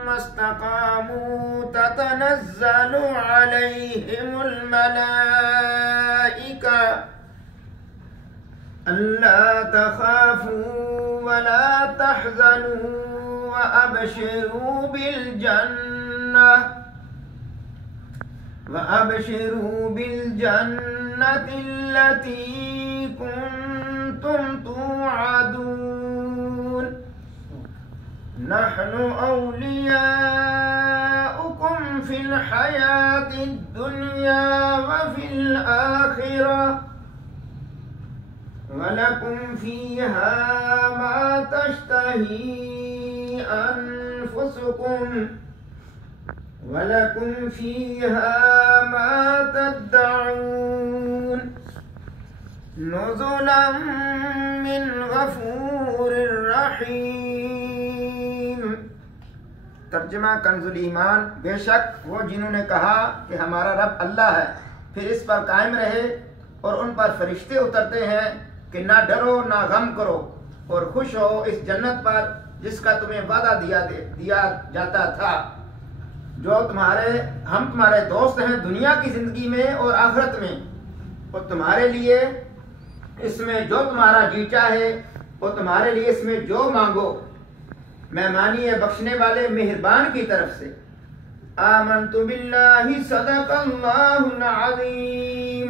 मस्तकामू ततनज़्ज़लु अलैहिमुल मलाइका अल्ला तख़ाफ़ू वला तहज़नू व अबशिरू bill जन्नति अल्लती कुन्तुम तुअदून नहनु औलियाउकुम fill हयातिद दुनिया व फिल आखिरह वलकुम फीहा मा तश्तही अनफुसुकुम वलकुम फीहा मा तद्दऊन नुज़ुलन मिन गफूरिर रहीम। तर्जुमा कंजुल ईमान, बेशक वो जिन्होंने कहा कि हमारा रब अल्लाह है, फिर इस पर कायम रहे और उन पर फरिश्ते उतरते हैं कि ना डरो ना गम करो और खुश हो इस जन्नत पर जिसका तुम्हें वादा दिया जाता था। जो हम तुम्हारे दोस्त हैं दुनिया की जिंदगी में और आखिरत में, और तुम्हारे लिए इसमें जो तुम्हारा जी चाहे और तुम्हारे लिए इसमें जो मांगो, मेहमानी है बख्शने वाले मेहरबान की तरफ से। आमनतु बिल्लाहि सदक़ल्लाहुल अज़ीम।